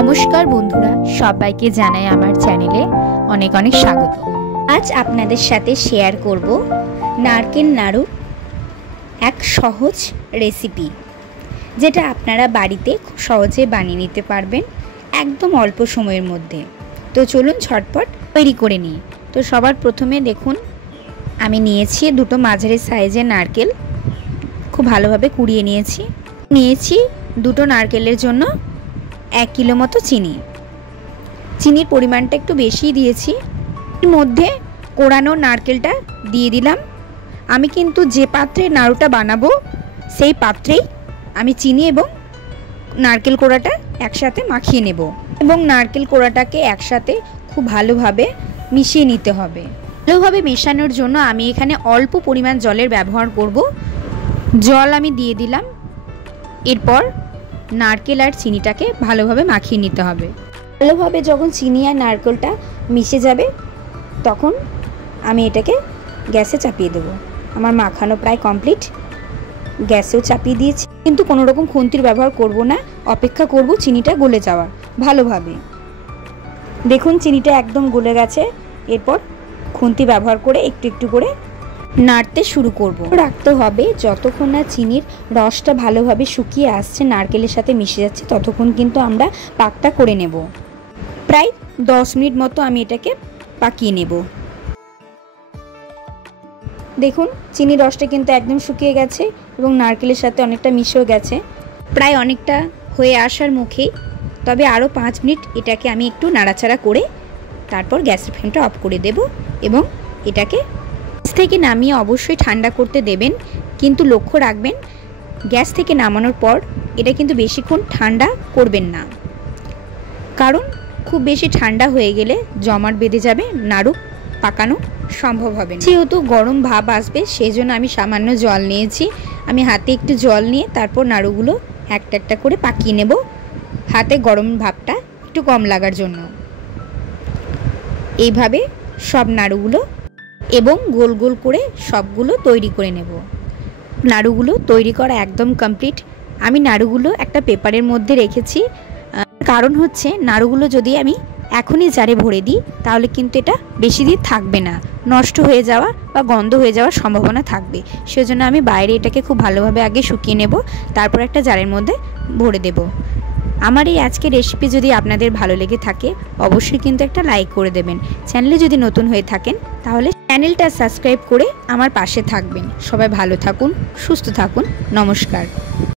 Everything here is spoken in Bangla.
নমস্কার বন্ধুরা, সবাইকে জানাই আমার চ্যানেলে অনেক অনেক স্বাগত। আজ আপনাদের সাথে শেয়ার করব নারকেল নাড়ুর এক সহজ রেসিপি, যেটা আপনারা বাড়িতে খুব সহজে বানিয়ে নিতে পারবেন একদম অল্প সময়ের মধ্যে। তো চলুন ঝটপট তৈরি করে নিই। তো সবার প্রথমে দেখুন, আমি নিয়েছি দুটো মাঝারি সাইজের নারকেল, খুব ভালোভাবে কুড়িয়ে নিয়েছি দুটো নারকেলের জন্য 1 কিলো মতো চিনির পরিমাণটা একটু বেশিই দিয়েছি। এর মধ্যে কোড়ানো নারকেলটা দিয়ে দিলাম। আমি কিন্তু যে পাত্রে নাড়ুটা বানাবো সেই পাত্রেই আমি চিনি এবং নারকেল কোড়াটা একসাথে মাখিয়ে নেব এবং নারকেল কোড়াটাকে একসাথে খুব ভালোভাবে মিশিয়ে নিতে হবে। ভালোভাবে মেশানোর জন্য আমি এখানে অল্প পরিমাণ জলের ব্যবহার করব। জল আমি দিয়ে দিলাম। এরপর নারকেল আর চিনিটাকে ভালোভাবে মাখিয়ে নিতে হবে। ভালোভাবে যখন চিনি আর নারকেলটা মিশে যাবে তখন আমি এটাকে গ্যাসে চাপিয়ে দেবো। আমার মাখানো প্রায় কমপ্লিট। গ্যাসেও চাপিয়ে দিয়েছি, কিন্তু কোনো রকম খুন্তির ব্যবহার করব না, অপেক্ষা করব চিনিটা গলে যাওয়ার ভালোভাবে। দেখুন চিনিটা একদম গলে গেছে। এরপর খুন্তি ব্যবহার করে একটু একটু করে নাড়তে শুরু করব। রাখতে হবে যতক্ষণ না চিনির রসটা ভালোভাবে শুকিয়ে আসছে, নারকেলের সাথে মিশে যাচ্ছে, ততক্ষণ কিন্তু আমরা পাকটা করে নেব। প্রায় 10 মিনিট মতো আমি এটাকে পাকিয়ে নেব। দেখুন চিনির রসটা কিন্তু একদম শুকিয়ে গেছে এবং নারকেলের সাথে অনেকটা মিশেও গেছে, প্রায় অনেকটা হয়ে আসার মুখেই। তবে আরও 5 মিনিট এটাকে আমি একটু নাড়াচাড়া করে তারপর গ্যাসের ফ্লেমটা অফ করে দেব এবং এটাকে গ্যাস থেকে নামিয়ে অবশ্যই ঠান্ডা করতে দেবেন। কিন্তু লক্ষ্য রাখবেন, গ্যাস থেকে নামানোর পর এটা কিন্তু বেশিক্ষণ ঠান্ডা করবেন না, কারণ খুব বেশি ঠান্ডা হয়ে গেলে জমাট বেঁধে যাবে, নাড়ু পাকানো সম্ভব হবে না। যেহেতু গরম ভাব আসবে সেই জন্য আমি সামান্য জল নিয়েছি। আমি হাতে একটু জল নিয়ে তারপর নাড়ুগুলো একটা একটা করে পাকিয়ে নেব, হাতে গরম ভাবটা একটু কম লাগার জন্য। এইভাবে সব নাড়ুগুলো এবং গোল গোল করে সবগুলো তৈরি করে নেব। নাড়ুগুলো তৈরি করা একদম কমপ্লিট। আমি নাড়ুগুলো একটা পেপারের মধ্যে রেখেছি, কারণ হচ্ছে নাড়ুগুলো যদি আমি এখনই জারে ভরে দিই তাহলে কিন্তু এটা বেশি দিন থাকবে না, নষ্ট হয়ে যাওয়া বা গন্ধ হয়ে যাওয়ার সম্ভাবনা থাকবে। সেজন্য আমি বাইরে এটাকে খুব ভালোভাবে আগে শুকিয়ে নেব, তারপর একটা জারের মধ্যে ভরে দেব। আমার এই আজকের রেসিপি যদি আপনাদের ভালো লেগে থাকে অবশ্যই কিন্তু একটা লাইক করে দেবেন। চ্যানেলে যদি নতুন হয়ে থাকেন তাহলে চ্যানেলটা সাবস্ক্রাইব করে আমার পাশে থাকবেন। সবাই ভালো থাকুন, সুস্থ থাকুন। নমস্কার।